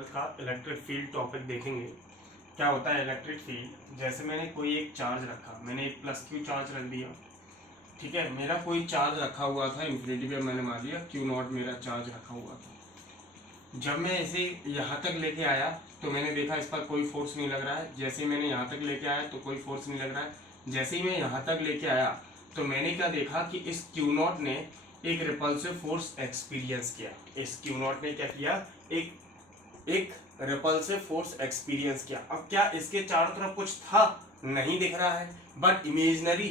12th का electric field topic देखेंगे। क्या होता है इलेक्ट्रिक फील्ड? जैसे मैंने कोई एक चार्ज रखा, मैंने एक प्लस क्यू चार्ज रख दिया, ठीक है। मेरा कोई चार्ज रखा हुआ था इन्फिनिटी पे, मैंने मान लिया क्यू नॉट मेरा चार्ज रखा हुआ था। जब मैं इसे यहाँ तक लेके आया तो मैंने देखा इस पर कोई फोर्स नहीं लग रहा है। जैसे ही मैंने यहाँ तक लेके आया तो कोई फोर्स नहीं लग रहा है। जैसे ही मैं यहाँ तक लेके आया तो मैंने क्या देखा कि इस क्यू नॉट ने एक रिपल्सिव फोर्स एक्सपीरियंस किया। इस क्यू नॉट ने क्या किया? एक रिपल्सिव फोर्स एक्सपीरियंस किया। अब क्या इसके चारों तरफ कुछ था? नहीं दिख रहा है, बट इमेजिनरी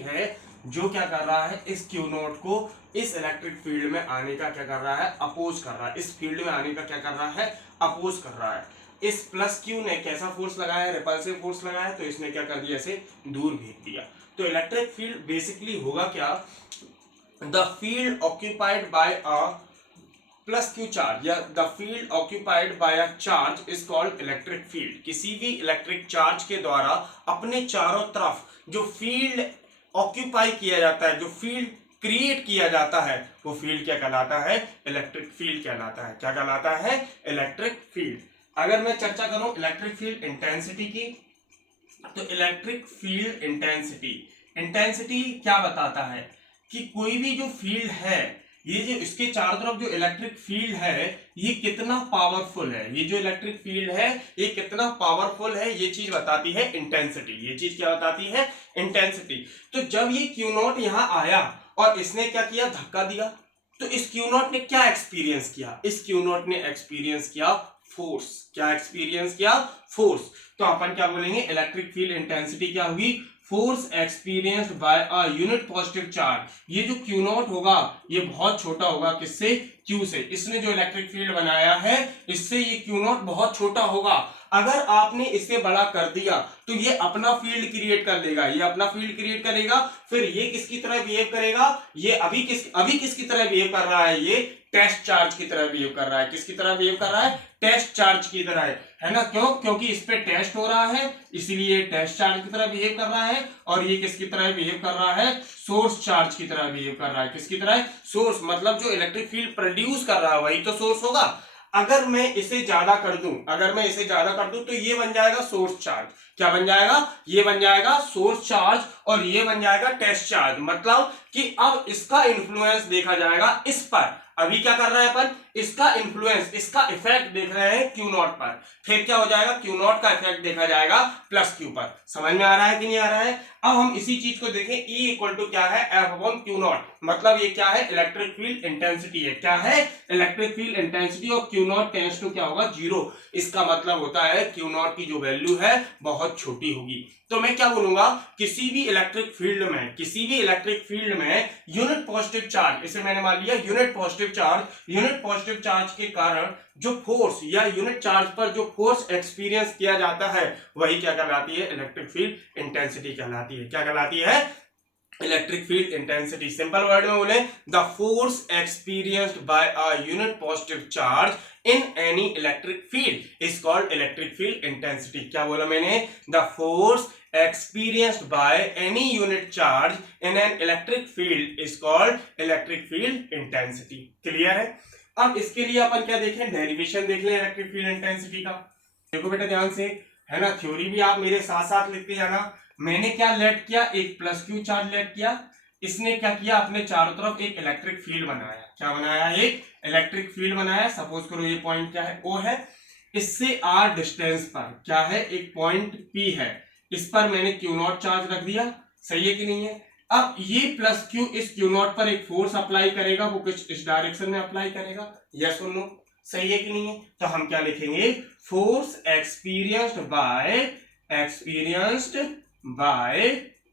है जो क्या कर रहा है, इस क्यू नॉट को इस इलेक्ट्रिक फील्ड में आने का क्या कर रहा है? अपोज कर रहा है। इस फील्ड में आने का क्या कर रहा है? अपोज कर रहा है। इस प्लस क्यू ने कैसा फोर्स लगाया? रिपल्सिव फोर्स लगाया। तो इसने क्या कर दिया? इसे दूर भेज दिया। तो इलेक्ट्रिक फील्ड बेसिकली होगा क्या? The field occupied by a plus Q charge या the field occupied by a charge is called electric field. किसी भी इलेक्ट्रिक चार्ज के द्वारा अपने चारों तरफ जो फील्ड ऑक्यूपाई किया जाता है, जो फील्ड क्रिएट किया जाता है, वो फील्ड क्या कहलाता है? इलेक्ट्रिक फील्ड कहलाता है। क्या कहलाता है? Electric field. अगर मैं चर्चा करूं इलेक्ट्रिक फील्ड इंटेंसिटी की, तो इलेक्ट्रिक फील्ड इंटेंसिटी क्या बताता है कि कोई भी जो फील्ड है, ये जो इसके चारों तरफ जो इलेक्ट्रिक फील्ड है, ये कितना पावरफुल है। ये जो इलेक्ट्रिक फील्ड है ये कितना पावरफुल है, ये चीज बताती है इंटेंसिटी। ये चीज क्या बताती है? इंटेंसिटी। तो जब ये क्यू नॉट यहां आया और इसने क्या किया? धक्का दिया। तो इस क्यू नॉट ने क्या एक्सपीरियंस किया? इस क्यू नॉट ने एक्सपीरियंस किया फोर्स। क्या एक्सपीरियंस किया? फोर्स। तो अपन क्या बोलेंगे? इलेक्ट्रिक फील्ड इंटेंसिटी क्या हुई? Force experienced bye a unit positive charge. ये जो क्यू नॉट होगा ये बहुत छोटा होगा। किससे? क्यू से। इसने जो इलेक्ट्रिक फील्ड बनाया है इससे ये क्यू नॉट बहुत छोटा होगा। अगर आपने इसे बड़ा कर दिया तो ये अपना फील्ड क्रिएट कर लेगा। ये अपना फील्ड क्रिएट करेगा। फिर ये किसकी तरह बिहेव करेगा? ये अभी किसकी तरह बिहेव कर रहा है? ये टेस्ट चार्ज की तरह बिहेव कर रहा है। किसकी तरह बिहेव कर रहा है? टेस्ट चार्ज की तरह है ना। क्यों? क्योंकि इस पे टेस्ट हो रहा है, इसलिए टेस्ट चार्ज की तरह बिहेव कर रहा है। और ये किसकी तरह बिहेव कर रहा है? सोर्स चार्ज की तरह बिहेव कर रहा है। किसकी तरह? सोर्स। मतलब जो इलेक्ट्रिक फील्ड प्रोड्यूस कर रहा है वही तो सोर्स होगा। अगर मैं इसे ज्यादा कर दूं तो ये बन जाएगा सोर्स चार्ज। क्या बन जाएगा? ये बन जाएगा सोर्स चार्ज और ये बन जाएगा टेस्ट चार्ज। मतलब कि अब इसका इंफ्लुएंस देखा जाएगा इस पर। अभी क्या कर रहे हैं अपन? इसका इंफ्लुएंस, इसका इफेक्ट देख रहे हैं क्यू नॉट पर। फिर क्या हो जाएगा? क्यू नॉट का इफेक्ट देखा जाएगा प्लस क्यू पर। समझ में आ रहा है कि नहीं आ रहा है? अब हम इसी चीज को देखें। E इक्वल टू क्या है? F upon Q not. मतलब ये क्या है? इलेक्ट्रिक फील्ड इंटेंसिटी है। क्या है? Electric field intensity. और क्यू नॉट टेंड्स टू क्या होगा? 0। इसका मतलब होता है क्यू नॉट की जो वैल्यू है बहुत छोटी होगी। तो मैं क्या बोलूंगा? किसी भी इलेक्ट्रिक फील्ड में यूनिट पॉजिटिव चार्ज, इसे मैंने मान लिया यूनिट पॉजिटिव चार्ज के कारण जो फोर्स या यूनिट चार्ज पर जो फोर्स एक्सपीरियंस किया जाता है वही क्या कहलाती है? इलेक्ट्रिक फील्ड इंटेंसिटी कहलाती है। क्या कहलाती है? Electric field intensity. Simple word में बोले, the force experienced bye a unit positive charge in any electric field is called electric field intensity. क्या बोला मैंने? The force experienced by any unit charge in an electric field is called electric field intensity। Clear है? अब इसके लिए अपन क्या देखें? Derivation देख लें इलेक्ट्रिक फील्ड इंटेंसिटी का। देखो बेटा ध्यान से, है ना। थ्योरी भी आप मेरे साथ साथ लिखते जाना। मैंने क्या लेट किया? एक प्लस क्यू चार्ज लेट किया। इसने क्या किया? अपने चारों तरफ एक इलेक्ट्रिक फील्ड बनाया। क्या बनाया? एक इलेक्ट्रिक फील्ड बनाया। सपोज करो ये पॉइंट क्या है? ओ है। इससे आर डिस्टेंस पर क्या है? एक पॉइंट पी है। इस पर मैंने क्यू नॉट चार्ज रख दिया। सही है कि नहीं है? अब ये प्लस क्यू इस क्यू नॉट पर एक फोर्स अप्लाई करेगा। वो कुछ इस डायरेक्शन में अप्लाई करेगा। यस और नो? सही है कि नहीं है? तो हम क्या लिखेंगे? Force experienced bye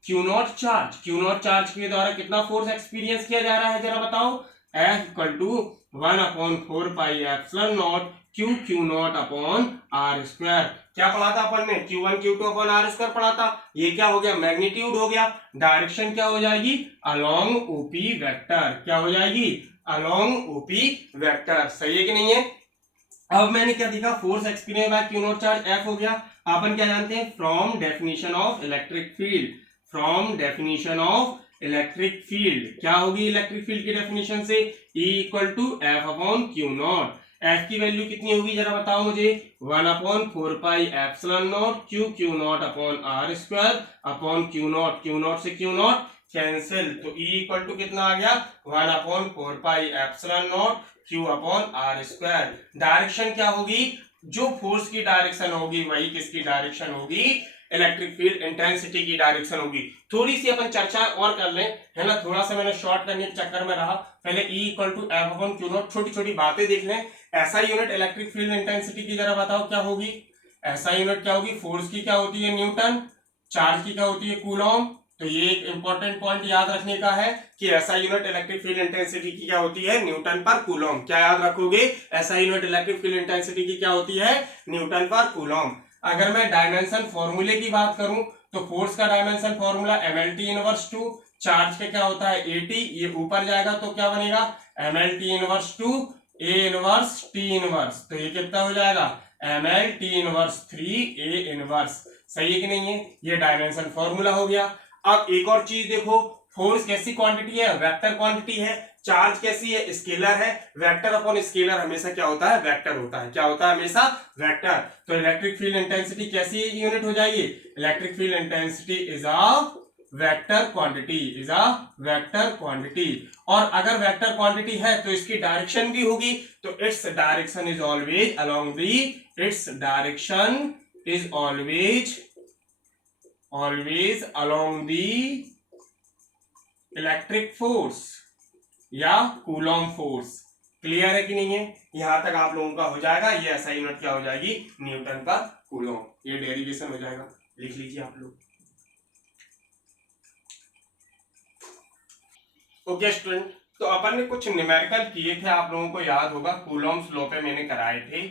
Q naught charge. Q naught charge के द्वारा कितना फोर्स एक्सपीरियंस किया जा रहा है जरा बताओ? F equal to 1/4 pi epsilon naught Q naught upon R square. क्या पढ़ा था अपन ने? Q1 Q2 upon R square पढ़ा था। ये क्या हो गया? मैग्नीट्यूड हो गया। डायरेक्शन क्या हो जाएगी? Along OP vector. क्या हो जाएगी? Along OP vector. सही है कि नहीं है? अब मैंने क्या देखा? Force experience by Q naught charge F हो गया। अपन क्या जानते हैं? From definition of electric field क्या होगी? इलेक्ट्रिक फील्ड की डेफिनेशन से E equal to F upon Q naught. एफ की वैल्यू कितनी होगी जरा बताओ मुझे, 1/4πε0 Q naught upon R square upon Q not से क्यू नॉट कैंसिल, तो E इक्वल टू कितना आ गया, 1/4πε0 Q upon R square. Direction क्या होगी, जो फोर्स की डायरेक्शन होगी वही किसकी डायरेक्शन होगी, इलेक्ट्रिक फील्ड इंटेंसिटी की डायरेक्शन होगी। थोड़ी सी अपन चर्चा और कर लें, है ना, थोड़ा सा मैंने शॉर्ट करने के चक्कर में रहा, पहले E equal to F upon Q naught, छोटी छोटी बातें देख लें। ऐसा यूनिट इलेक्ट्रिक फील्ड इंटेंसिटी की जरा बताओ क्या होगी, ऐसा यूनिट क्या होगी, फोर्स की क्या होती है न्यूटन, चार्ज की क्या होती है कूलॉम। तो ये एक इंपॉर्टेंट पॉइंट याद रखने का है कि ऐसा यूनिट इलेक्ट्रिक फील्ड इंटेंसिटी की क्या होती है, न्यूटन पर कूलॉम। क्या याद रखोगे, ऐसा यूनिट इलेक्ट्रिक फील्ड इंटेंसिटी की क्या होती है, न्यूटन पर कूलॉम। अगर मैं डायमेंशन फॉर्मूले की बात करूं तो फोर्स का dimension formula mlt inverse two, charge का क्या होता है at, ये ऊपर जाएगा तो क्या बनेगा mlt inverse two a inverse t inverse, तो ये कितना हो जाएगा mlt इनवर्स 3 a इनवर्स। सही है कि नहीं है, ये डायमेंशन फॉर्मूला हो गया। अब एक और चीज देखो, फोर्स कैसी क्वांटिटी है, वेक्टर क्वांटिटी है, चार्ज कैसी है, स्केलर है। वेक्टर अपॉन स्केलर हमेशा क्या होता है, वेक्टर होता है। क्या होता है हमेशा, वेक्टर। तो इलेक्ट्रिक फील्ड इंटेंसिटी कैसी यूनिट हो जाएगी, electric field intensity is a vector quantity, is a vector quantity. और अगर वेक्टर क्वांटिटी है तो इसकी डायरेक्शन भी होगी, तो its direction is always along the, its direction is always along the electric force या कूलॉम फोर्स। क्लियर है कि नहीं है, यहां तक आप लोगों का हो जाएगा। ये ऐसा यूनिट क्या हो जाएगी, न्यूटन पर कूलॉम, ये डेरिवेशन हो जाएगा, लिख लीजिए आप लोग। ओके स्टूडेंट, तो अपन ने कुछ न्यूमेरिकल किए थे, आप लोगों को याद होगा, कूलॉम्स लॉ पे मैंने कराए थे।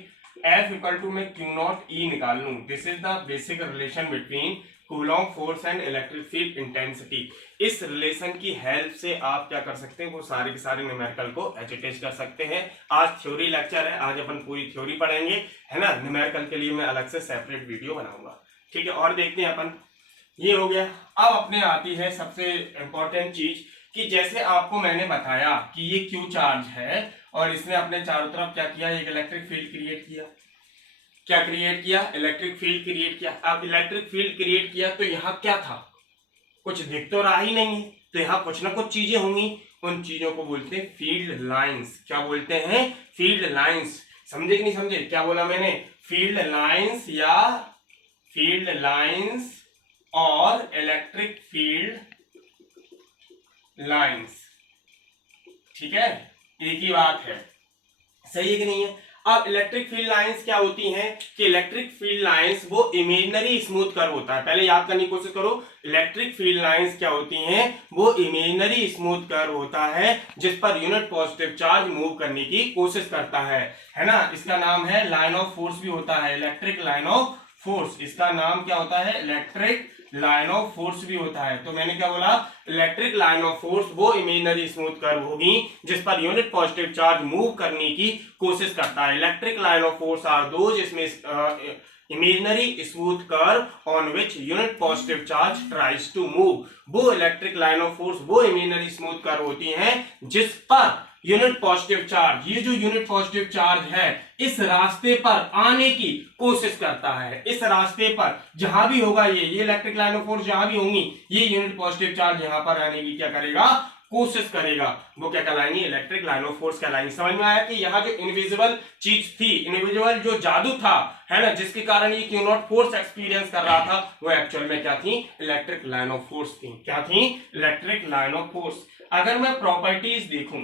F इक्वल टू मैं Q नॉट E निकाल लूं, this is the basic relation between Coulomb force and electric field intensity. इस रिलेशन की हेल्प से आप क्या कर सकते हैं, वो सारे के सारे न्यूमेरिकल को एचटेज कर सकते हैं। आज थ्योरी लेक्चर है, आज अपन पूरी थ्योरी पढ़ेंगे, है ना। न्यूमेरिकल के लिए मैं अलग से सेपरेट वीडियो बनाऊंगा, ठीक है। और देखते हैं अपन, ये हो गया। अब अपने आती है सबसे इंपॉर्टेंट चीज कि जैसे आपको मैंने बताया कि ये क्यू चार्ज है और इसने अपने चारों तरफ क्या किया, एक इलेक्ट्रिक फील्ड क्रिएट किया। क्या क्रिएट किया, इलेक्ट्रिक फील्ड क्रिएट किया। अब इलेक्ट्रिक फील्ड क्रिएट किया तो यहाँ क्या था, कुछ दिख तो रहा ही नहीं है, तो यहाँ कुछ ना कुछ चीजें होंगी, उन चीजों को बोलते हैं फील्ड लाइंस। क्या बोलते हैं, फील्ड लाइंस। समझे कि नहीं समझे, क्या बोला मैंने, फील्ड लाइंस या फील्ड लाइंस और इलेक्ट्रिक फील्ड लाइंस, ठीक है, एक ही बात है। सही है कि नहीं है। अब इलेक्ट्रिक फील्ड लाइंस क्या होती हैं कि इलेक्ट्रिक फील्ड लाइंस वो इमेजिनरी स्मूथ कर्व होता है। पहले याद करने की कोशिश करो, इलेक्ट्रिक फील्ड लाइंस क्या होती हैं, वो इमेजिनरी स्मूथ कर्व होता है जिस per unit positive charge move करने की कोशिश करता है ना। इसका नाम है लाइन ऑफ फोर्स भी होता है, इलेक्ट्रिक लाइन ऑफ फोर्स। इसका नाम क्या होता है, इलेक्ट्रिक लाइन ऑफ फोर्स भी होता है। तो मैंने क्या बोला, इलेक्ट्रिक लाइन ऑफ फोर्स वो इमेजिनरी स्मूथ कर्व होगी जिस per unit positive charge move करने की कोशिश करता है। Electric line of force are those इसमें imaginary smooth curve on which unit positive charge tries to move. वो इलेक्ट्रिक लाइन ऑफ फोर्स वो इमेजिनरी स्मूथ कर्व होती हैं जिस पर यूनिट पॉजिटिव चार्ज, ये जो यूनिट पॉजिटिव चार्ज है इस रास्ते पर आने की कोशिश करता है। इस रास्ते पर जहां भी होगा ये इलेक्ट्रिक लाइन ऑफ फोर्स जहां भी होंगी, ये यूनिट पॉजिटिव चार्ज यहां पर आने की क्या करेगा, कोशिश करेगा। वो क्या कहलाएंगे, इलेक्ट्रिक लाइन ऑफ फोर्स कहलाएंगे। समझ में आया कि यहाँ जो इनविजिबल चीज थी, इनविजिबल जो जादू था, है ना, जिसके कारण ये क्यू नॉट फोर्स एक्सपीरियंस कर रहा था, वो एक्चुअल में क्या थी, इलेक्ट्रिक लाइन ऑफ फोर्स थी। क्या थी, इलेक्ट्रिक लाइन ऑफ फोर्स। अगर मैं प्रॉपर्टीज देखूं,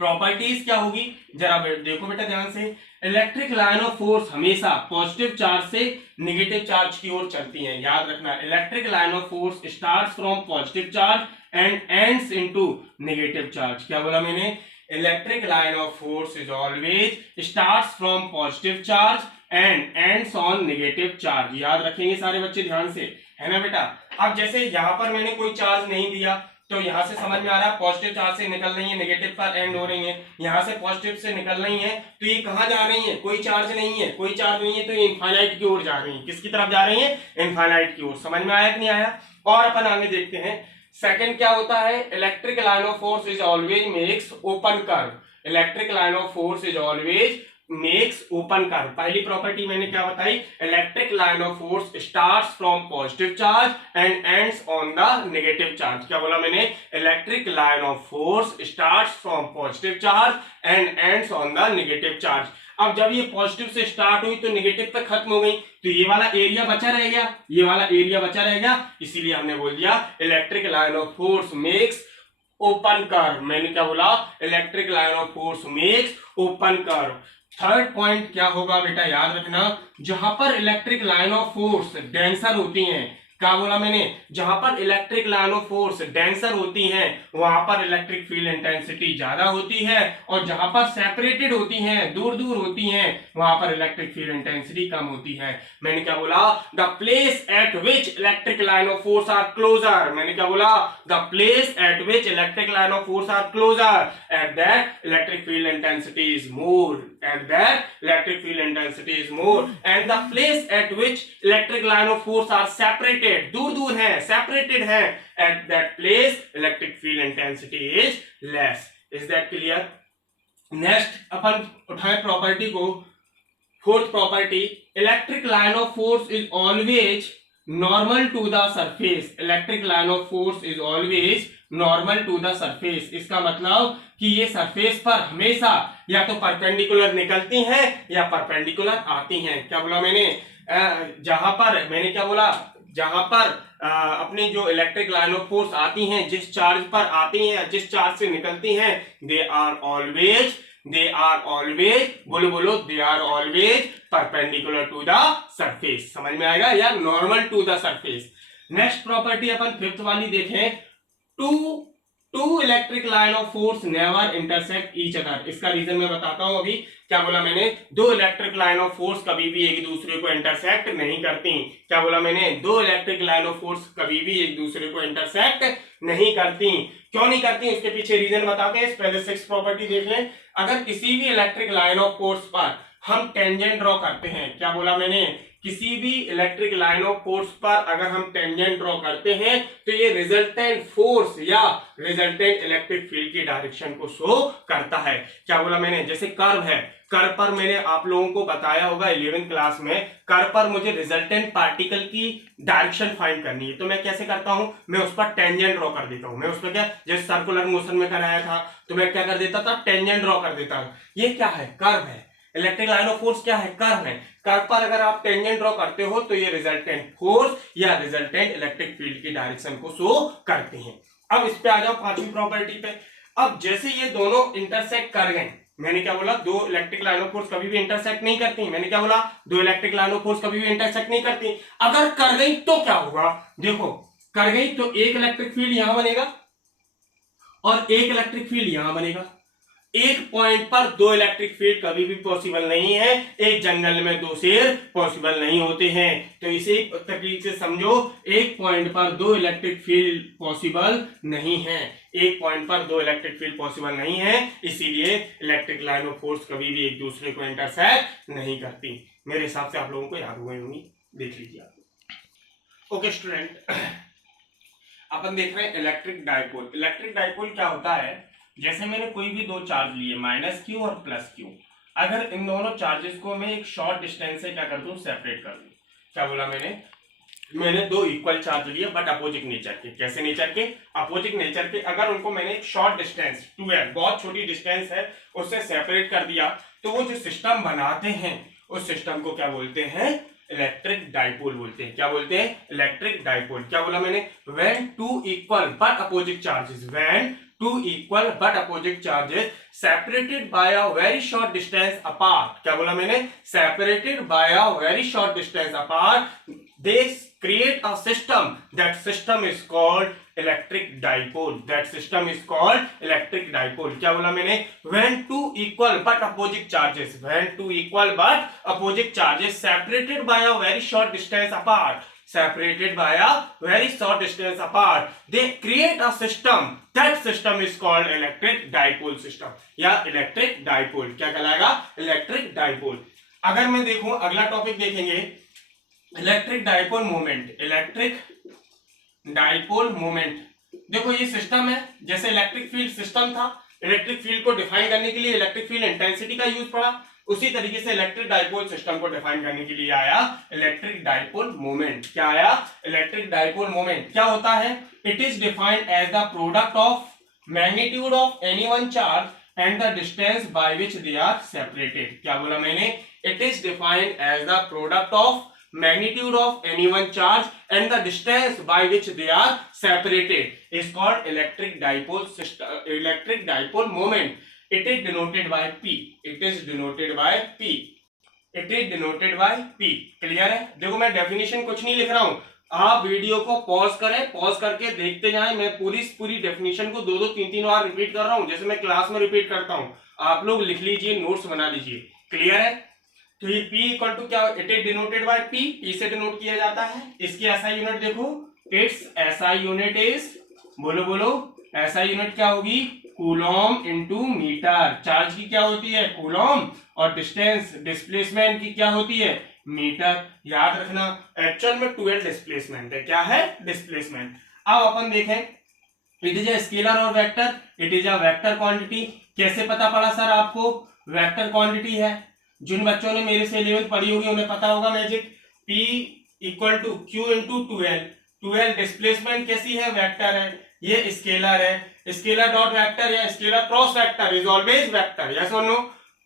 प्रॉपर्टीज क्या होगी जरा देखो बेटा ध्यान से। इलेक्ट्रिक लाइन ऑफ फोर्स हमेशा पॉजिटिव चार्ज से नेगेटिव चार्ज की ओर चलती है, याद रखना। Electric line of force starts from positive charge and ends into negative charge. क्या बोला मैंने, electric line of force is always starts from positive charge and ends on negative charge. याद रखेंगे सारे बच्चे ध्यान से, है ना बेटा। अब जैसे यहां पर मैंने कोई चार्ज नहीं दिया तो यहां से समझ में आ रहा है पॉजिटिव चार्ज से निकल रही है, नेगेटिव पर एंड हो रही है। यहां से पॉजिटिव से निकल रही है तो ये कहां जा रही है, कोई चार्ज नहीं है, कोई चार्ज नहीं है, तो ये इनफाइनाइट की ओर जा रही है। किसकी तरफ जा रही है, इनफाइनाइट की ओर। समझ में आया कि नहीं आया। और अपन आगे देखते हैं। सेकंड क्या होता है, electric line of force is always makes open curve. Electric line of force is always makes open curve. पहली प्रॉपर्टी मैंने क्या बताई, electric line of force starts from positive charge and ends on the negative charge. क्या बोला मैंने, electric line of force starts from positive charge and ends on the negative charge. अब जब ये पॉजिटिव से स्टार्ट हुई तो नेगेटिव पे खत्म हो गई, तो ये वाला एरिया बचा रह गया, ये वाला एरिया बचा रह गया, इसीलिए हमने बोल दिया electric line of force makes open curve. मैंने क्या बोला, electric line of force makes open curve. Third point क्या होगा बेटा, याद रखना, जहां पर electric line of force denser होती हैं, क्या बोला मैंने, जहां पर electric line of force denser होती हैं वहां पर इलेक्ट्रिक फील्ड इंटेंसिटी ज्यादा होती है, और जहां पर सेपरेटेड होती हैं, दूर दूर होती हैं, वहां पर इलेक्ट्रिक फील्ड इंटेंसिटी कम होती है। मैंने क्या बोला, the place at which electric line of force are closer. मैंने क्या बोला, the place at which electric line of force are closer, at that electric field intensity is more, at that electric field intensity is more, and the place at which electric line of force are separated, दूर दूर है, separated है, at that place electric field intensity is less. Is that clear? Next अपन उठाए property को, fourth property, electric line of force is always normal to the surface. Electric line of force is always normal to the surface. इसका मतलब कि ये surface पर हमेशा या तो परपेंडिकुलर निकलती हैं या परपेंडिकुलर आती हैं। क्या बोला मैंने, जहां पर मैंने क्या बोला, जहां पर अपनी जो इलेक्ट्रिक लाइन ऑफ फोर्स आती हैं, जिस चार्ज पर आती हैं, जिस चार्ज से निकलती हैं, दे आर ऑलवेज बोलो बोलो, they are always perpendicular to the surface. समझ में आएगा, या normal to the surface. Next property अपन फिफ्थ वाली देखें, two electric line of force never intersect each other. इसका रीजन मैं बताता हूं अभी। क्या बोला मैंने, दो इलेक्ट्रिक लाइन ऑफ फोर्स कभी भी एक दूसरे को इंटरसेक्ट नहीं करती। क्या बोला मैंने, दो इलेक्ट्रिक लाइन ऑफ फोर्स कभी भी एक दूसरे को इंटरसेक्ट नहीं करती। क्यों नहीं करती, उसके पीछे रीजन बताते हैं। पहले सिक्स प्रॉपर्टी देख लें। अगर किसी भी इलेक्ट्रिक लाइन ऑफ फोर्स पर हम टेंजेंट ड्रॉ करते हैं, क्या बोला मैंने, किसी भी इलेक्ट्रिक लाइन ऑफ फोर्स पर अगर हम टेंजेंट ड्रॉ करते हैं तो ये रिजल्टेंट फोर्स या रिजल्टेंट इलेक्ट्रिक फील्ड की डायरेक्शन को शो करता है। क्या बोला मैंने, जैसे कर्व है, कर्व पर मैंने आप लोगों को बताया होगा 11th क्लास में, कर्व पर मुझे रिजल्टेंट पार्टिकल की डायरेक्शन फाइंड करनी है, तो मैं कैसे करता हूं, मैं उस पर टेंजेंट ड्रॉ कर देता हूं। मैं उस पर क्या, जैसे सर्कुलर मोशन में कराया था तो मैं क्या कर देता था, टेंजेंट ड्रॉ कर देता हूं। ये क्या है, कर्व है। इलेक्ट्रिक लाइन ऑफ फोर्स क्या है, कर्व है। कर्व पर अगर आप टेंजेंट ड्रॉ करते हो तो ये रिजल्टेंट फोर्स या रिजल्टेंट इलेक्ट्रिक फील्ड की डायरेक्शन को शो करते हैं। अब इस पे आ जाओ पांचवी प्रॉपर्टी पे। अब जैसे ये दोनों इंटरसेक्ट कर गए, मैंने क्या बोला, दो इलेक्ट्रिक लाइन ऑफ फोर्स कभी भी इंटरसेक्ट नहीं करती। मैंने क्या बोला, दो इलेक्ट्रिक लाइन ऑफ फोर्स कभी भी इंटरसेक्ट नहीं करती। अगर कर गई तो क्या होगा, देखो, कर गई तो एक इलेक्ट्रिक फील्ड यहां बनेगा और एक इलेक्ट्रिक फील्ड यहां बनेगा। एक पॉइंट पर दो इलेक्ट्रिक फील्ड कभी भी पॉसिबल नहीं है। एक जंगल में दो शेर पॉसिबल नहीं होते हैं। तो इसे तकलीफ से समझो, एक पॉइंट पर दो इलेक्ट्रिक फील्ड पॉसिबल नहीं है। एक पॉइंट पर दो इलेक्ट्रिक फील्ड पॉसिबल नहीं है, इसीलिए इलेक्ट्रिक लाइन ऑफ फोर्स कभी भी एक दूसरे को इंटरसेक्ट नहीं करती। मेरे हिसाब से आप लोगों को याद हुआ होंगी, देख लीजिए आप। ओके स्टूडेंट, अपन देख रहे हैं इलेक्ट्रिक डाइपोल। इलेक्ट्रिक डाइपोल क्या होता है, जैसे मैंने कोई भी दो चार्ज लिए, -q और +q, अगर इन दोनों चार्जेस को मैं एक शॉर्ट डिस्टेंस से क्या कर दूं, सेपरेट कर दूं। क्या बोला मैंने दो इक्वल चार्ज लिए बट अपोजिट नेचर के। कैसे नेचर के, अपोजिट नेचर के। अगर उनको मैंने एक शॉर्ट डिस्टेंस 2l, बहुत छोटी डिस्टेंस है, उससे सेपरेट कर दिया, तो वो जो सिस्टम बनाते हैं उस सिस्टम को क्या बोलते हैं, इलेक्ट्रिक डाइपोल बोलते हैं। क्या बोलते हैं, इलेक्ट्रिक डाइपोल। क्या बोला मैंने, when two equal but opposite charges, when two equal but opposite charges separated by a very short distance apart। क्या बोला मैंने, separated by a very short distance apart, they create a system, that system is called electric dipole, that system is called electric dipole। क्या बोला मैंने, when two equal but opposite charges, when two equal but opposite charges separated by a very short distance apart, separated by a very short distance apart, they create a system, that system is called electric dipole system या electric dipole। क्या कहलाएगा, electric dipole। अगर मैं देखूं, अगला topic देखेंगे electric dipole moment. Electric dipole moment, देखो ये सिस्टम है, जैसे इलेक्ट्रिक फील्ड सिस्टम था, इलेक्ट्रिक फील्ड को डिफाइन करने के लिए इलेक्ट्रिक फील्ड इंटेंसिटी का यूज पड़ा, उसी तरीके से इलेक्ट्रिक डाइपोल सिस्टम को डिफाइन करने के लिए आया इलेक्ट्रिक डाइपोल मोमेंट। क्या आया? Electric dipole moment. क्या होता है? It is defined as the product of magnitude of any one charge and the distance by which they are separated. क्या बोला मैंने? It is defined as the product of magnitude of any one charge and the distance by which they are separated is called electric dipole system, electric dipole moment. It is denoted by P. It is denoted by P. It is denoted by P. Clear है? देखो मैं definition कुछ नहीं लिख रहा हूं, आप video को पॉज करें, पॉज करके देखते जाएं। मैं पूरी डेफिनेशन को दो तीन बार रिपीट कर रहा हूं, जैसे मैं क्लास में रिपीट करता हूं। आप लोग लिख लीजिए, नोट्स बना लीजिए। क्लियर है? तो ये P इक्वल टू क्या? It is denoted by P। P से डिनोट किया जाता है। इसकी एसआई यूनिट देखो, इट्स एसआई यूनिट इज, बोलो बोलो, एसआई यूनिट क्या होगी? Coulomb into metre. चार्ज की क्या होती है? कूलॉम। और डिस्टेंस, डिस्प्लेसमेंट की क्या होती है? मीटर। याद रखना, एक्चुअल में 12 डिस्प्लेसमेंट है। क्या है? डिस्प्लेसमेंट। अब अपन देखें, इट इज ए स्केलर और vector. It is a vector quantity. कैसे पता पड़ा सर आपको वेक्टर क्वांटिटी है? जिन बच्चों ने मेरे से 11th पढ़ी होगी उन्हें पता होगा magic. P equal to Q into 12। 12 displacement कैसी है? वेक्टर है। ये स्केलर है। स्केलर डॉट वेक्टर या scalar cross vector is always vector. Yes और नो?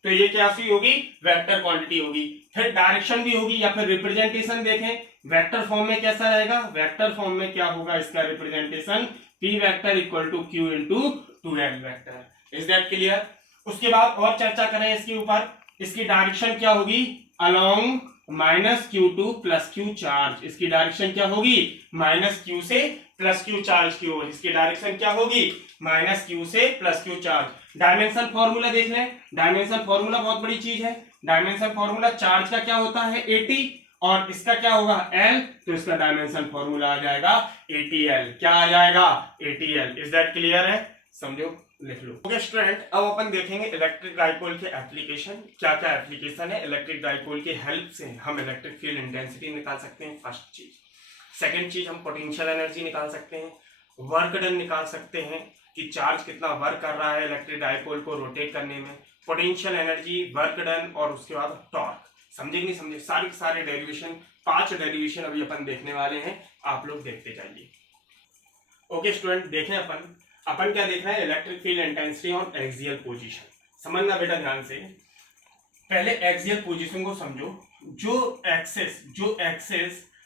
तो ये क्या सी होगी? वेक्टर क्वांटिटी होगी। फिर डायरेक्शन भी होगी, या फिर रिप्रेजेंटेशन देखें वेक्टर फॉर्म में कैसा रहेगा? वेक्टर फॉर्म में क्या होगा इसका representation? P vector equal to Q into 12 vector. Is that clear? उसके बाद और चर्चा करें इसके ऊपर। इसकी डायरेक्शन क्या होगी? Along -Q2 plus Q charge. इसकी डायरेक्शन क्या होगी? -Q से प्लस Q चार्ज की ओर। इसकी डायरेक्शन क्या होगी? -Q से plus Q charge. Dimension formula देख लें। डायमेंशन फॉर्मूला बहुत बड़ी चीज है। डायमेंशन फॉर्मूला, चार्ज का क्या होता है? 80, और इसका क्या होगा? L। तो इसका डायमेंशन फॉर्मूला आ जाएगा ATL। क्या आ जाएगा? ATL। इज दैट क्लियर है? समझो, लिख लो। ओके स्टूडेंट, अब अपन देखेंगे इलेक्ट्रिक डाइपोल के एप्लीकेशन। क्या क्या एप्लीकेशन है? इलेक्ट्रिक डाइपोल की हेल्प से हम इलेक्ट्रिक फील्ड इंटेंसिटी निकाल सकते हैं, फर्स्ट चीज। सेकंड चीज, हम पोटेंशियल एनर्जी निकाल सकते हैं, वर्क डन निकाल सकते हैं कि चार्ज कितना वर्क कर रहा है इलेक्ट्रिक डाइपोल को रोटेट करने में, पोटेंशियल एनर्जी, वर्क डन, और उसके बाद टॉर्क। समझे नहीं समझे? सारे डेरिवेशन, 5 डेरिवेशन अभी अपन देखने वाले हैं, आप लोग देखते जाइए। ओके स्टूडेंट, देखें अपन क्या देख रहे हैं? Electric field intensity on axial position. समझना बेटा ध्यान से। पहले एक्सियल पोजीशन को समझो। जो एक्सेस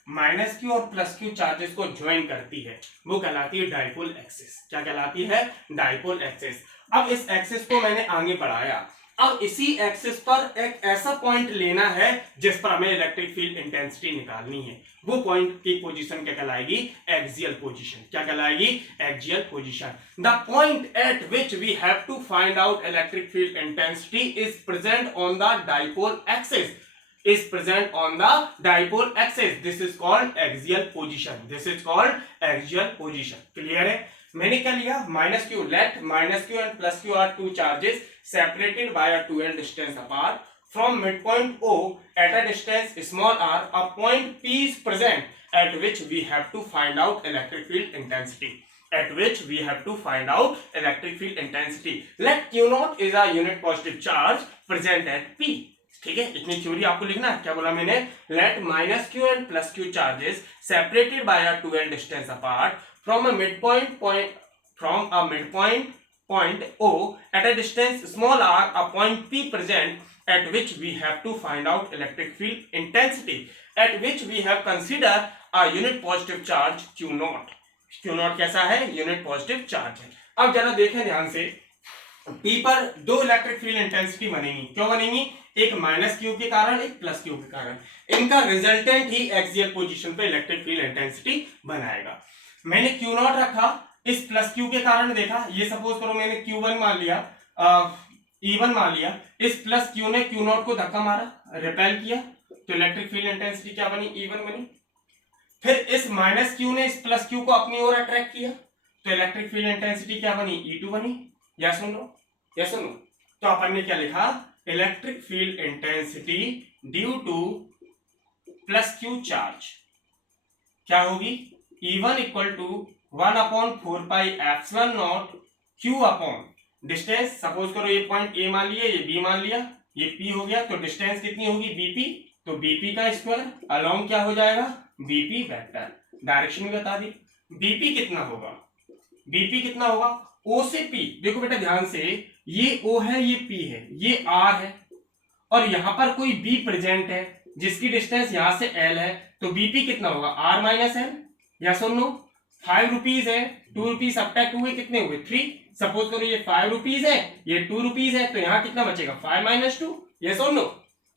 -Q और +Q चार्जेस को ज्वाइन करती है वो कहलाती है डाइपोल एक्सिस। क्या कहलाती है? Dipole axis. अब इस एक्सिस को मैंने आगे बढ़ाया। अब इसी एक्सिस पर एक ऐसा पॉइंट लेना है जिस पर हमें इलेक्ट्रिक फील्ड इंटेंसिटी निकालनी है। वो पॉइंट की पोजीशन क्या कहलाएगी? Axial position. क्या कहलाएगी? Axial position. The point at which we have to find out electric field intensity is present on the dipole axis. is present on the dipole axis. This is called axial position. This is called axial position. Clear है? मैंने क्या लिया? -Q. Let -Q and +Q are two charges separated by a 2L distance apart. From midpoint O at a distance small r, a point P is present at which we have to find out electric field intensity. At which we have to find out electric field intensity. Let Q0 is a unit positive charge present at P. ठीक है, इतनी theory आपको लिखना है। क्या बोला मैंने? Let -Q and +Q charges separated by a 2L distance apart from a midpoint point O at a distance small r, a point P present at which we have to find out electric field intensity, at which we have considered a unit positive charge Q0. Q0 कैसा है? Unit positive charge है। अब जरा देखें ध्यान से, P पर दो इलेक्ट्रिक फील्ड इंटेंसिटी बनेंगी। क्यों बनेंगी? एक -Q के कारण, एक +Q के कारण। इनका रिजल्टेंट ही एक्सियल पोजीशन पे इलेक्ट्रिक फील्ड इंटेंसिटी बनाएगा। मैंने Q0 रखा, इस +Q के कारण देखा। ये सपोज करो मैंने Q1 मान लिया, E1 मान लिया। इस +Q ने Q0 को धक्का मारा, रिपेल किया, तो इलेक्ट्रिक फील्ड इंटेंसिटी क्या बनी? E1 बनी। फिर इस -Q ने इस +Q को अपनी ओर अट्रैक्ट किया, तो इलेक्ट्रिक फील्ड इंटेंसिटी क्या बनी? E2 बनी। या सुन लो, या सुनो। तो अपन ने क्या लिखा? Electric field intensity due to +Q charge क्या होगी? E1 equal to 1/4 pi epsilon naught Q upon distance suppose करो ये पॉइंट ए मान लिया, ये बी मान लिया, ये पी हो गया, तो डिस्टेंस कितनी होगी बीपी, तो बीपी का स्क्वायर अलोंग क्या हो जाएगा बीपी वेक्टर, डायरेक्शन भी बता दी। बीपी कितना होगा, बीपी कितना होगा ओ से पी, देखो बेटा ध्यान से, ये ओ है ये पी है ये आर है और यहां पर कोई बी प्रेजेंट है जिसकी डिस्टेंस यहां से एल है, तो बीपी कितना होगा आर माइनस एल, या सुन लो 5 रुपीज है, 2 रुपीज सब्ट्रैक्ट हुए कितने हुए 3, सपोज करो ये 5 रुपीज है ये 2 रुपीज है, तो यहाँ कितना बचेगा 5 माइनस 2, ये सुन लो,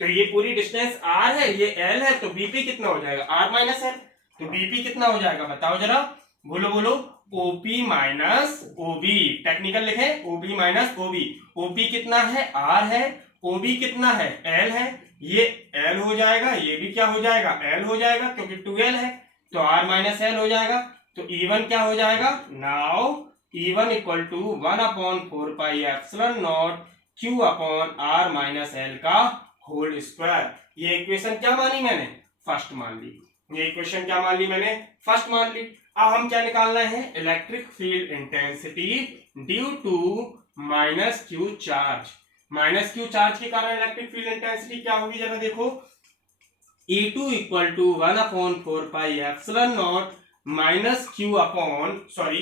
तो ये पूरी डिस्टेंस आर है ये एल है, तो बीपी कितना हो जाएगा आर माइनस एल, तो बीपी कितना हो जाएगा बताओ जरा, बोलो बोलो, ओपी माइनस ओबी, टेक्निकल लिखे ओपी माइनस ओबी, ओपी कितना है आर है, ओबी कितना है एल है, ये एल हो जाएगा ये भी क्या हो जाएगा एल हो जाएगा क्योंकि 2l है, तो आर माइनस एल हो जाएगा, तो E1 क्या हो जाएगा now E1 equal to 1/4πε0 Q upon R minus L का होल स्क्वायर। ये इक्वेशन क्या मानी मैंने फर्स्ट मान ली, ये इक्वेशन क्या मान ली मैंने फर्स्ट मान ली। अब हम क्या निकालना है electric field intensity due to minus Q charge, minus Q charge के कारण इलेक्ट्रिक फील्ड इंटेंसिटी क्या होगी जरा देखो, E2 equal to 1/4πε0 minus Q upon sorry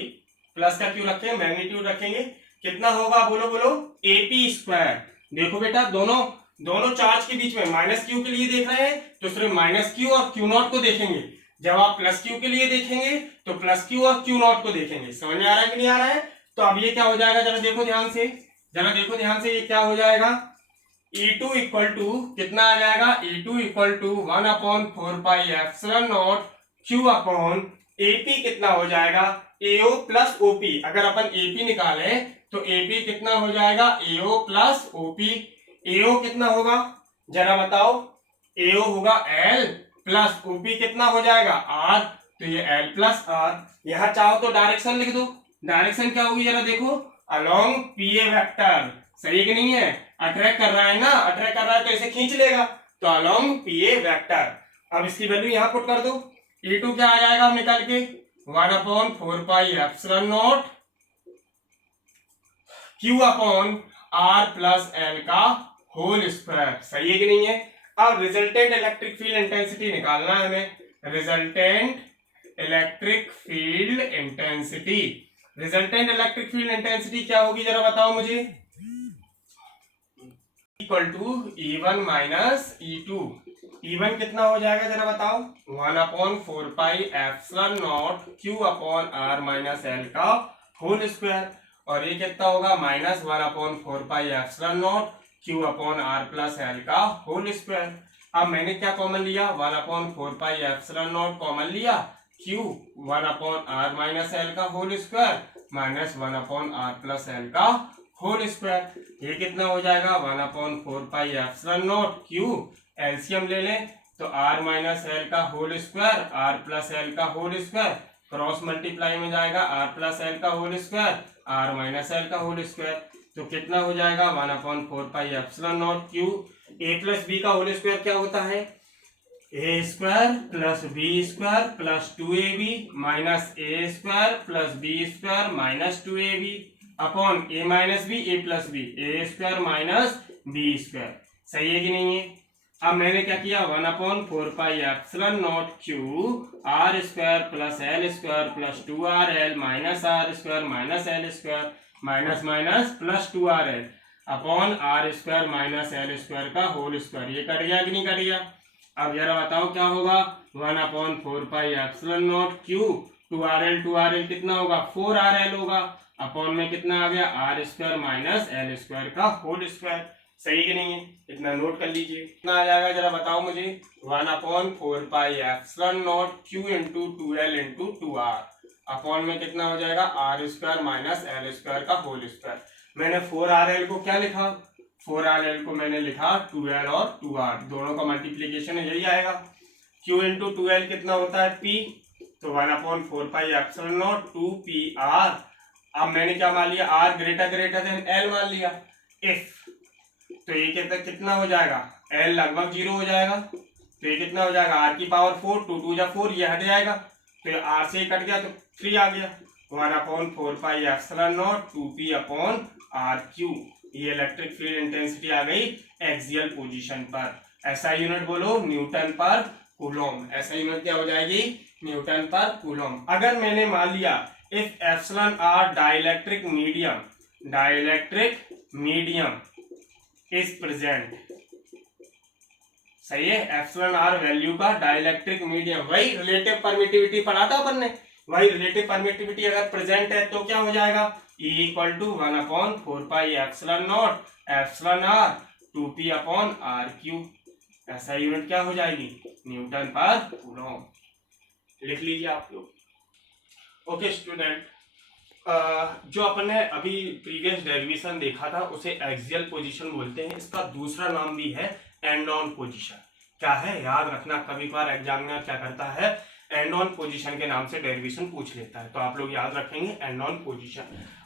plus का क्यू रखेंगे मैग्नीट्यूड रखेंगे, कितना होगा बोलो बोलो एपी स्क्वायर। देखो बेटा दोनों चार्ज के बीच में माइनस क्यू के लिए देख रहे हैं तो सिर्फ माइनस क्यू और क्यू नॉट को देखेंगे, जब आप प्लस क्यू के लिए देखेंगे तो प्लस क्यू और क्यू नॉट को देखेंगे। समझ में आ रहा है कि नहीं आ रहा है? तो अब ये क्या हो जाएगा जरा देखो ध्यान से, जरा देखो ध्यान से, ये क्या हो जाएगा E2 इक्वल टू कितना आ जाएगा, E2 equal to 1/4πε0 Q upon AP कितना हो जाएगा AO प्लस OP। अगर अपन AP निकाले तो AP कितना हो जाएगा AO प्लस OP। AO कितना होगा जरा बताओ, AO होगा L प्लस OP कितना हो जाएगा R, तो ये L प्लस R। यहां चाहो तो डायरेक्शन लिख दो, डायरेक्शन क्या होगी जरा देखो अलोंग PA वेक्टर, सही है कि नहीं है, अट्रैक्ट कर रहा है ना, अट्रैक्ट कर रहा है तो इसे खींच लेगा, तो अलोंग PA वेक्टर। अब इसकी वैल्यू यहां पुट कर दो, E2 क्या आ जाएगा निकाल के 1/4πε0 Q upon R plus L का होल स्क्वायर, सही है कि नहीं है। अब रिजल्टेंट इलेक्ट्रिक फील्ड इंटेंसिटी निकालना है हमें, resultant electric field intensity, resultant electric field intensity क्या होगी जरा बताओ मुझे, equal to E1 minus E2। E1 कितना हो जाएगा जरा बताओ 1/4πε0 Q upon R minus L का होल स्क्वायर, और ये कितना होगा minus 1/4πε0 Q upon R plus L का होल स्क्वायर। अब मैंने क्या कॉमन लिया 1/4πε0 कॉमन लिया, Q 1/R माइनस L का whole square minus 1/R plus L का होल स्क्वायर, ये कितना हो जाएगा 1/4πε0 Q, एलसीएम ले लें तो R माइनस एल का whole square R plus L का होल स्क्वायर, क्रॉस मल्टीप्लाई में जाएगा R प्लस एल का whole square R minus L का होल स्क्वायर, तो कितना हो जाएगा 1/4πε0 Q। a प्लस बी का होल स्क्वायर क्या होता है a square plus B square plus 2ab minus a square plus B square minus 2ab upon a minus B a plus B a square minus B square, सही है कि नहीं है। अब मैंने क्या किया 1/4πε0 Q R square plus L square plus 2RL minus R square minus L square minus minus plus 2RL upon R square minus L square का होल स्क्वायर, ये कट गया कि नहीं कट गया। अब जरा बताओ क्या होगा 1/4πε0 Q 2RL कितना होगा 4RL होगा, अपॉन में कितना आ गया R square minus L square का होल स्क्वायर, सही कि नहीं है, इतना नोट कर लीजिए। कितना आ जाएगा जरा बताओ मुझे 1/4πε0 Q into 2L into 2R upon में कितना हो जाएगा R square minus L square का होल स्क्वायर। मैंने 4RL को क्या लिखा 4RL को मैंने लिखा 2L और 2R, दोनों का मल्टीप्लीकेशन है यही आएगा। Q इंटू 2L कितना होता है P, तो 1/4πε0 2PR। अब मैंने क्या मान लिया R ग्रेटर देन L मान लिया, इफ तो ये कितना हो जाएगा L लगभग 0 हो जाएगा, तो ये कितना हो जाएगा R की पावर 4 2 2 जा 4, ये हट जाएगा तो R से कट गया तो 3 आ गया, 1/4πε0 2p/r/q। ये इलेक्ट्रिक फील्ड इंटेंसिटी आ गई एक्सियल पोजीशन पर। ऐसा यूनिट बोलो न्यूटन पर कूलम। ऐसा यूनिट क्या हो जाएगी? न्यूटन पर कूलम। अगर मैंने मान लिया if epsilon R dielectric medium is present, सही है, एप्सिलॉन आर वैल्यू का डाइलेक्ट्रिक मीडियम, वही रिलेटिव परमिटिविटी पढ़ा था अपन ने, वही रिलेटिव परमिटिविटी अगर प्रेजेंट है तो क्या हो जाएगा? E = 1/4πε0 epsilon R 2p/r/q। ऐसा यूनिट क्या हो जाएगी? न्यूटन पर कूलम। लिख लीजिए आप लोग। ओके स्टूडेंट, जो अपन ने अभी प्रीवियस डेरिवेशन देखा था उसे एक्सियल पोजीशन बोलते हैं। इसका दूसरा नाम भी है एंड ऑन पोजीशन। क्या है? याद रखना, कभी बार एग्जामिनर क्या करता है, एंड ऑन पोजीशन के नाम से डेरिवेशन पूछ लेता है, तो आप लोग याद रखेंगे एंड ऑन पोजीशन।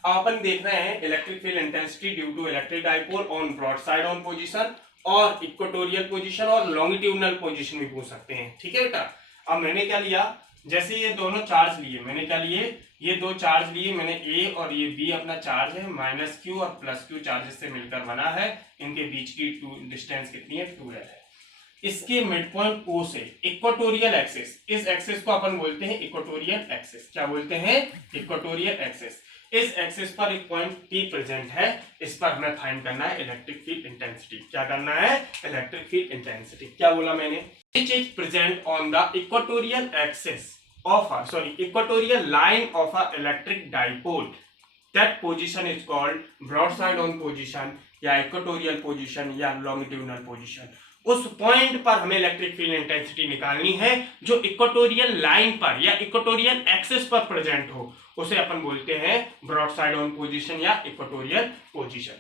अपन देख रहे हैं electric field intensity due to electric dipole on broad side on position और इक्वेटोरियल पोजीशन और लॉन्गिट्यूडनल पोजीशन भी पूछ सकते हैं। ठीक है बेटा। अब मैंने क्या लिया, जैसे ये दोनों चार्ज लिए, मैंने क्या लिए, ये दो चार्ज लिए मैंने, ए और ये बी अपना चार्ज है, -q और +q चार्जेस से मिलकर बना है। इनके बीच की डिस्टेंस कितनी है? 2l है। इसके मिड पॉइंट O से इक्वेटोरियल एक्सिस, इस एक्सिस को अपन बोलते हैं इक्वेटोरियल एक्सिस। क्या बोलते हैं? Equatorial axis. इस एक्सिस पर एक पॉइंट P प्रेजेंट है, इस पर हमें फाइंड करना है इलेक्ट्रिक फील्ड इंटेंसिटी। क्या करना है? Electric field intensity. क्या बोला मैंने? Which is present on the equatorial axis of equatorial line of a electric dipole. That position is called broadside on position या इक्वेटोरियल पोजीशन या लॉन्गिट्यूडनल पोजीशन। उस point पर हमें इलेक्ट्रिक फील्ड इंटेंसिटी निकालनी है जो इक्वेटोरियल लाइन पर या इक्वेटोरियल एक्सिस पर प्रेजेंट हो, उसे अपन बोलते हैं ब्रॉड साइड ऑन पोजीशन या इक्वेटोरियल पोजीशन।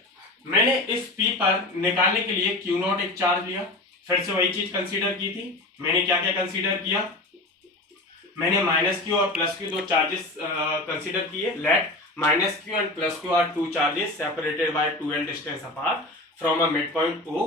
मैंने इस P पर निकालने के लिए Q0 एक चार्ज लिया, फिर से वही चीज कंसीडर की थी। मैंने क्या क्या कंसीडर किया? मैंने -q और +q दो चार्जेस कंसीडर किए। Let -q and +q are two charges separated by 2l distance apart from a mid point O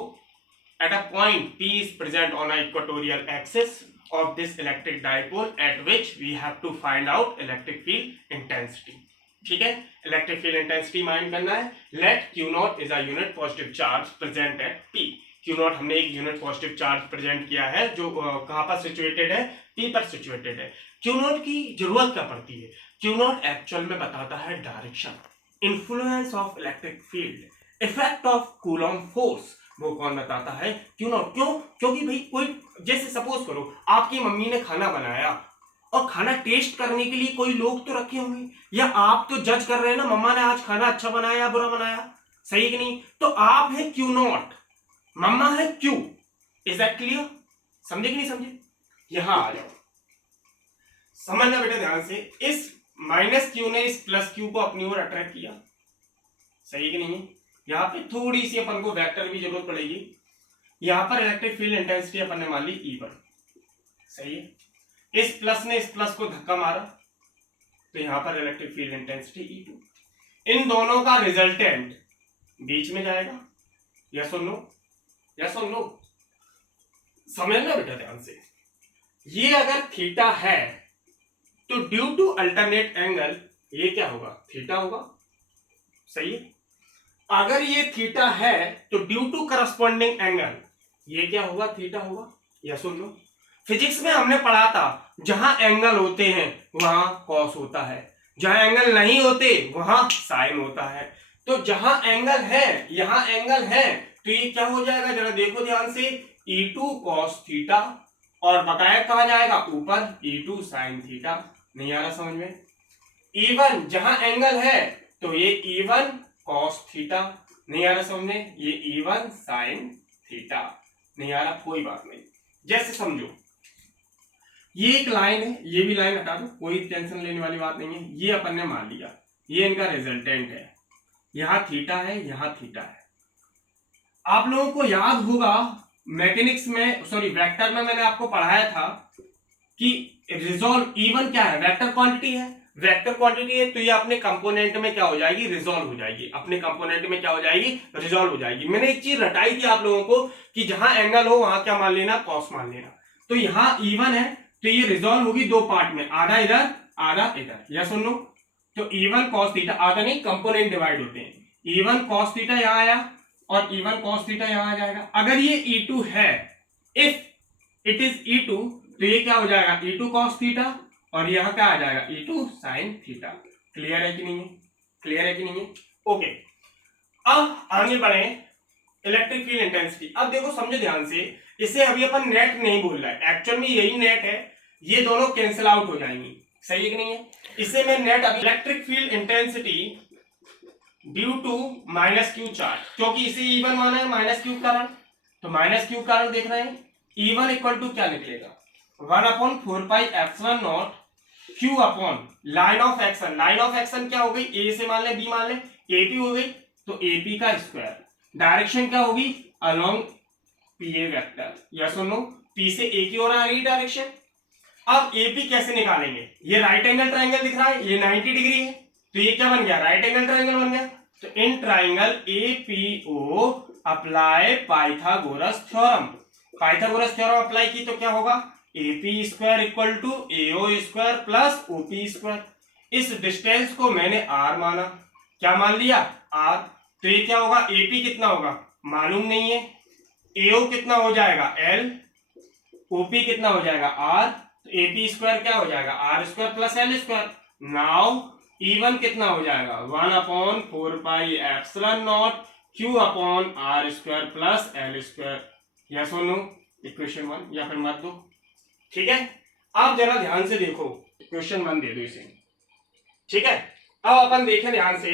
at a point P is present on an equatorial axis of this electric dipole at which we have to find out electric field intensity. ठीक है, electric field intensity mind करना है। Let Q0 is a unit positive charge present at P। Q0 हमने एक unit positive charge present किया है जो कहां पर सिचुएटेड है? P पर सिचुएटेड है। Q0 की जरूरत क्या पड़ती है? Q0 एक्चुअल में बताता है direction, influence of electric field, effect of Coulomb force. वो कौन बताता है? Q0। क्यों? क्योंकि भाई कोई, जैसे सपोज करो आपकी मम्मी ने खाना बनाया और खाना टेस्ट करने के लिए कोई लोग तो रखे होंगे, या आप तो जज कर रहे हैं ना मम्मा ने आज खाना अच्छा बनाया या बुरा बनाया, सही कि नहीं? तो आप है Q0, मम्मा है Q। Is that clear? समझे कि नहीं समझे? यहां आ जाओ, समझना बेटा ध्यान से। इस -q ने इस +q को अपनी ओर अट्रैक्ट किया, सही कि नहीं? यहां पे थोड़ी सी अपन को वेक्टर की जरूरत पड़ेगी। यहां पर इलेक्ट्रिक फील्ड इंटेंसिटी अपन ने मान ली E1, सही है। इस प्लस ने इस प्लस को धक्का मारा तो यहां पर इलेक्ट्रिक फील्ड इंटेंसिटी E2। इन दोनों का रिजल्टेंट बीच में जाएगा। यस और नो? यस और नो? समझना बेटा ध्यान से। ये अगर थीटा है तो ड्यू टू अल्टरनेट एंगल ये क्या होगा? थीटा होगा, सही है। अगर ये थीटा है तो ड्यू टू करस्पॉन्डिंग एंगल ये क्या होगा? थीटा होगा। यस और नो? फिजिक्स में हमने पढ़ा था जहां एंगल होते हैं वहां कॉस होता है, जहां एंगल नहीं होते वहां साइन होता है। तो जहां एंगल है, यहां एंगल है, तो ये क्या हो जाएगा? जरा देखो ध्यान से, E2 cos थीटा, और बकाया कहा जाएगा ऊपर E2 sin थीटा। नहीं आ रहा समझ में? E1 जहां एंगल है तो ये E1 cos थीटा, नहीं आ रहा समझ में? ये E1 sin थीटा। नहीं आ रहा? कोई बात नहीं, जैसे समझो ये एक लाइन है, ये भी लाइन हटा दो, कोई टेंशन लेने वाली बात नहीं है। ये अपन ने मान लिया ये इनका रिजल्टेंट है, यहां थीटा है, यहां थीटा है। आप लोगों को याद होगा मैकेनिक्स में, सॉरी वेक्टर में मैंने आपको पढ़ाया था कि रिजॉल्व E1 क्या है? वेक्टर क्वांटिटी है। वेक्टर क्वांटिटी है तो ये अपने कंपोनेंट में क्या हो जाएगी? रिजॉल्व हो जाएगी। अपने कंपोनेंट में क्या हो जाएगी? रिजॉल्व हो जाएगी। मैंने एक चीज रटाई थी आप लोगों को कि जहां एंगल हो वहां क्या मान लेना? कॉस मान लेना। तो यहां E1 है तो ये रिजॉल्व होगी दो पार्ट में, आधा इधर आधा इधर। यस और नो? तो E1 cos थीटा आता नहीं, कंपोनेंट डिवाइड होते हैं, E1 cos थीटा यहां आया और E1 cos थीटा यहां आ जाएगा। अगर ये E2 है, इफ इट इज E2, तो ये क्या हो जाएगा E2 cos थीटा और यहां क्या आ जाएगा E2 sin थीटा। क्लियर है कि नहीं है? क्लियर है कि नहीं है? ओके, अब आगे बढ़े इलेक्ट्रिक फील्ड इंटेंसिटी। अब देखो समझो ध्यान से, इसे अभी अपन नेट नहीं बोल रहा है, एक्चुअल में यही नेट है, ये दोनों कैंसिल आउट हो जाएंगी, सही है कि नहीं है? इसे मैं नेट अभी electric field intensity due to minus Q charge, क्योंकि इसे E1 माना है माइनस क्यू कारण, तो माइनस क्यू कारण देख रहे हैं, E1 इक्वल टू क्या निकलेगा 1/4πε0 Q upon line of action. Line of action क्या हो गई, ए से मान ले, बी मान ले, एपी हो गई, तो एपी का स्क्वायर। डायरेक्शन क्या होगी, अलोंग पीए वेक्टर, यस और नो, पी से ए की ओर आ रही डायरेक्शन। अब एपी कैसे निकालेंगे, ये राइट एंगल ट्राइंगल दिख रहा है, ये 90 डिग्री है, तो ये क्या बन गया, राइट एंगल ट्राइंगल बन गया। तो in triangle APO apply Pythagoras theorem. Pythagoras theorem apply की तो क्या होगा, AP square equal to AO square plus OP square. इस डिस्टेंस को मैंने आर माना, क्या मान लिया, आर, तो ये क्या होगा, एपी कितना होगा मालूम नहीं है, एओ कितना हो जाएगा एल, ओपी कितना हो जाएगा आर, तो एपी स्क्वायर क्या हो जाएगा R square plus L square. Now E1 कितना हो जाएगा 1/4πε0 Q upon R square plus L square, yes और नो, इक्वेशन 1, या फिर मत दो, ठीक है। आप जरा ध्यान से देखो, क्वेश्चन 1 दे दो इसे, ठीक है। अब अपन देखें ध्यान से,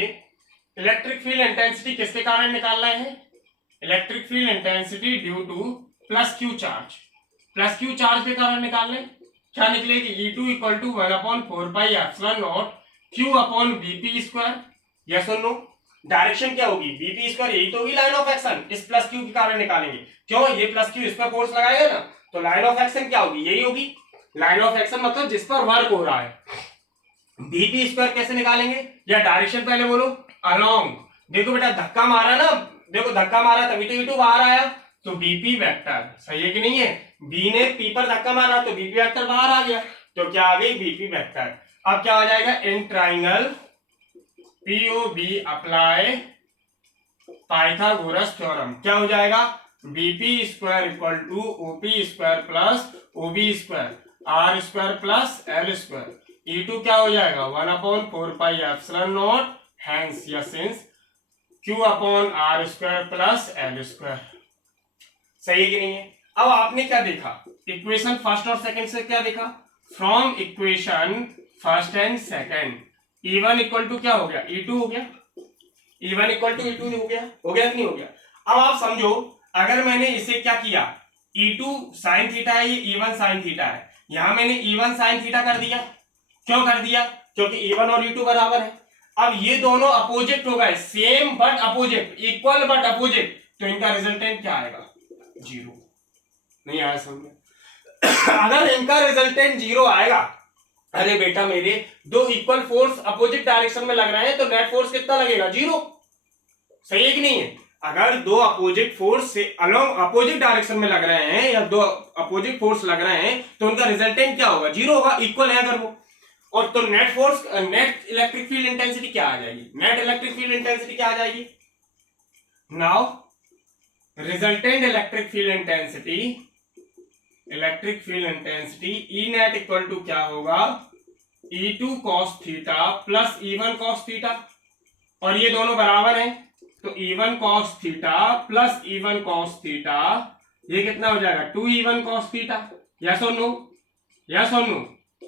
इलेक्ट्रिक फील्ड इंटेंसिटी किसके कारण निकाल रहे हैं, electric field intensity due to plus Q charge, plus Q charge के कारण निकाल लें, क्या निकलेगी E2 equal to 1/4πε0 Q upon BP square, yes और नो। डायरेक्शन क्या होगी, बीपी स्क्वायर, यही तो होगी लाइन ऑफ एक्शन, इस प्लस क्यू के कारण निकालेंगे, क्यों, ये प्लस क्यू इस पर फोर्स लगाएगा ना, तो लाइन ऑफ एक्शन क्या होगी, यही होगी, लाइन ऑफ एक्शन मतलब जिस पर वर्क हो रहा है। बीपी स्क्वायर कैसे निकालेंगे, या डायरेक्शन पहले बोलो, अलोंग, देखो बेटा धक्का मारा ना, देखो धक्का मारा तभी तो E2 बाहर आया, तो बीपी वेक्टर, सही है कि नहीं है, बी ने पी पर धक्का मारा तो बीपी वेक्टर बाहर आ गया, तो क्या आ गई बीपी वेक्टर। अब क्या हो जाएगा, in triangle POB apply Pythagoras theorem, क्या हो जाएगा, BP square equal to OP square plus OB square, R square plus L square. E2 क्या हो जाएगा 1/4πε0 हैंस या since Q upon R square plus L square, सही है कि नहीं है। अब आपने क्या देखा, इक्वेशन फर्स्ट और सेकंड से क्या देखा, from equation first and second E1 equal to क्या हो गया, E2 हो गया, E1 इक्वल टू E2 हो गया, हो गया कि नहीं हो गया। अब आप समझो, अगर मैंने इसे क्या किया, E2 साइन थीटा है, ये E1 साइन थीटा है, यहां मैंने E1 साइन थीटा कर दिया, क्यों कर दिया, क्योंकि E1 और E2 बराबर है। अब ये दोनों अपोजिट हो गए, same but opposite, equal but opposite, तो इनका रिजल्टेंट क्या आएगा, जीरो। नहीं आया समझ, अगर इनका रिजल्टेंट जीरो आएगा, अरे बेटा मेरे दो इक्वल फोर्स अपोजिट डायरेक्शन में लग रहे हैं, तो नेट फोर्स कितना लगेगा, जीरो, सही है कि नहीं है। अगर दो अपोजिट फोर्स से अलोंग अपोजिट डायरेक्शन में लग रहे हैं, या दो अपोजिट फोर्स लग रहे हैं, तो उनका रिजल्टेंट क्या होगा, जीरो होगा, इक्वल है अगर वो, और तो net force, net electric field intensity क्या आ जाएगी, नेट इलेक्ट्रिक फील्ड इंटेंसिटी क्या आ जाएगी, now resultant electric field intensity E net equal to क्या होगा, E2 cos theta plus E1 cos theta, और ये दोनों बराबर हैं, तो E1 cos theta plus E1 cos theta, ये कितना हो जाएगा 2E1 cos थीटा, यस और नो, यस और नो,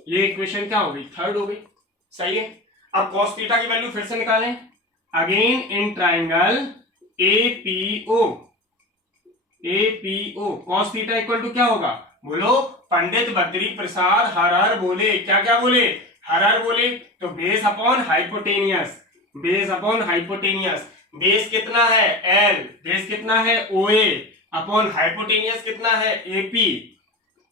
ये इक्वेशन क्या हो गई, थर्ड हो गई, सही है। अब cos थीटा की वैल्यू फिर से निकालें, again in triangle APO cos theta equal to क्या होगा, बोलो पंडित बद्री प्रसाद हर हर बोले, क्या क्या बोले, हर हर बोले, तो base upon hypotenuse, base upon hypotenuse, base कितना है एल, बेस कितना है ओए, अपॉन हाइपोटेनियस कितना है एपी,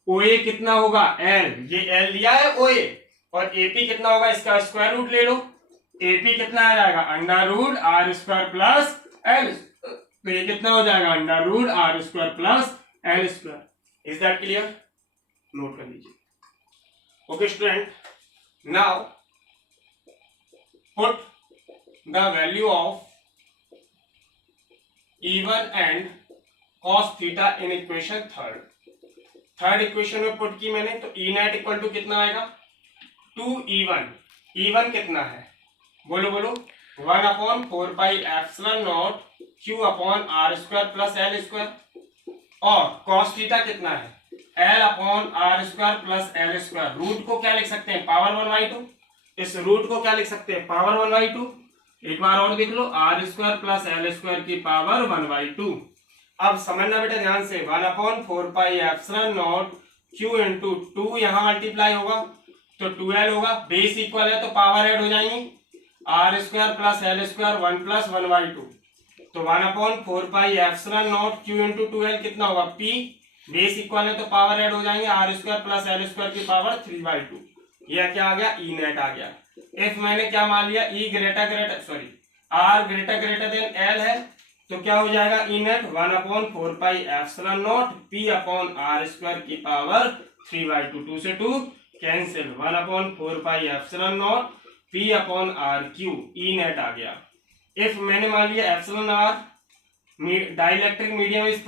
ओए कितना होगा एल, ये एल लिया है ओए, और एपी कितना होगा, इसका स्क्वायर रूट ले लो, एपी कितना आ जाएगा under root R square plus L, तो ये कितना हो जाएगा under root R square plus L square. Is that clear, note कर लीजिए। Okay student, now put the value of E1 and cos theta in equation third equation में put की मैंने, तो E नेट इक्वल टू कितना आएगा 2E1। E1 कितना है, बोलो बोलो, 1/4πε0 Q/r² प्लस L स्क्वायर, और cos थीटा कितना है L/r² plus L square. Root को क्या लिख सकते हैं, पावर 1/2। इस रूट को क्या लिख सकते हैं, पावर 1/2। एक बार और देख लो, r² प्लस L² की पावर 1/2। अब समझना बेटा ध्यान से, 1/4πε0 Q इंटू 2 यहां मल्टीप्लाई होगा तो 2L होगा, बेस इक्वल है तो पावर ऐड हो जाएंगी, r² प्लस L² 1 प्लस 1/2। तो 1/4πε0 Q इंटू 2L कितना होगा P, बेस इक्वल है तो पावर ऐड हो जाएंगे, r² प्लस L² की पावर 3/2। यह क्या आ गया, ई नेट आ गया। इफ मैंने क्या मान लिया, r greater greater than L है, तो क्या हो जाएगा ई नेट 1/4πε0 P/r² की पावर 3/2। 2 से 2 कैंसिल, 1/4πε0 P/r³ ई नेट आ गया। इफ मैंने मान लिया epsilon r dielectric medium is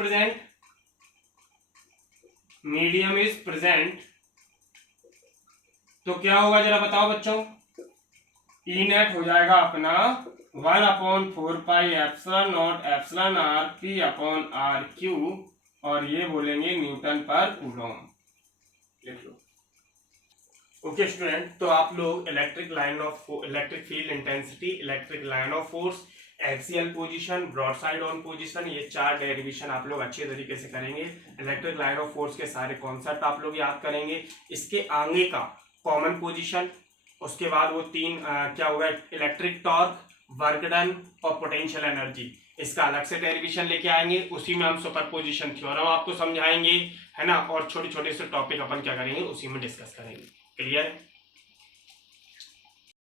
present, तो क्या होगा जरा बताओ बच्चों, ई नेट हो जाएगा अपना 1/4πε0 r P/r³, और ये बोलेंगे न्यूटन पर कूलॉम, लिख लो। ओके स्टूडेंट, तो आप लोग electric field intensity, electric line of force, axial position, broadside on position, ये 4 डेरिवेशन आप लोग अच्छे तरीके से करेंगे। इलेक्ट्रिक लाइन ऑफ फोर्स के सारे कॉन्सेप्ट आप लोग याद करेंगे। इसके आगे का कॉमन पोजीशन, उसके बाद वो 3 क्या होगा, इलेक्ट्रिक टॉर्क, वर्क डन और पोटेंशियल एनर्जी, इसका अलग से डेरिवेशन लेके आएंगे। उसी में हम सुपरपोजिशन थ्योरम आपको समझाएंगे, है ना, और छोटे छोटे से टॉपिक अपन क्या करेंगे उसी में डिस्कस करेंगे। क्लियर है।